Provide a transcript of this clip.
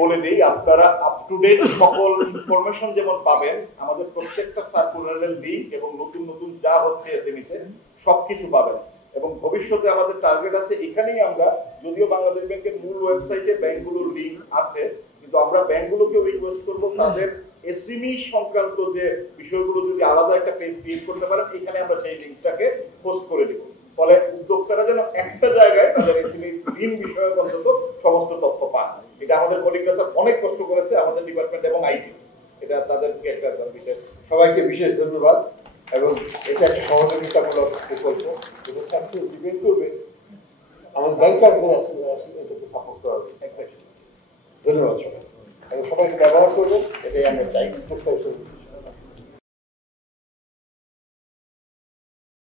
বলে দিই, আপনারা আপ টু ডেট সকল ইনফরমেশন যেমন পাবেন, আমাদের প্রত্যেকটা সার্কুলারের লিংক এবং নতুন নতুন যা হচ্ছে এসএমইতে সবকিছু পাবেন। এবং ভবিষ্যতে আমাদের টার্গেট আছে, এখানেই আমরা, যদিও বাংলাদেশ ব্যাংকের মূল ওয়েবসাইটে ব্যাংকগুলোর লিংক আছে, কিন্তু আমরা ব্যাংকগুলোকেও রিকোয়েস্ট করব তাদের এসএমই সংক্রান্ত যে বিষয়গুলো যদি আলাদা একটা পেজ ক্রিয়েট করতে পারেন, এখানে আমরা সেই লিংকটাকে পোস্ট করে দিব। ফলে উদ্যোক্তারা যেন একটা জায়গায় তাদের এসএমই ঋণ বিষয়ক অন্তত সমস্ত তথ্য পান। এটা আমাদের কলিগরা স্যার অনেক কষ্ট করেছে, আমাদের ডিপার্টমেন্ট এবং আইটি, এটা তাদেরকে একটা বিশেষ, সবাইকে বিশেষ ধন্যবাদ। এবং এটা একটা সহযোগিতামূলক প্রকল্প, এটা সাকসেস ডিপেন্ড করবে আমাদের ব্যাংকারদের এটাকে সাপোর্ট করা হবে। ধন্যবাদ সবাই, এবং সবাইকে ব্যবহার করবেন, এটাই আমরা চাই।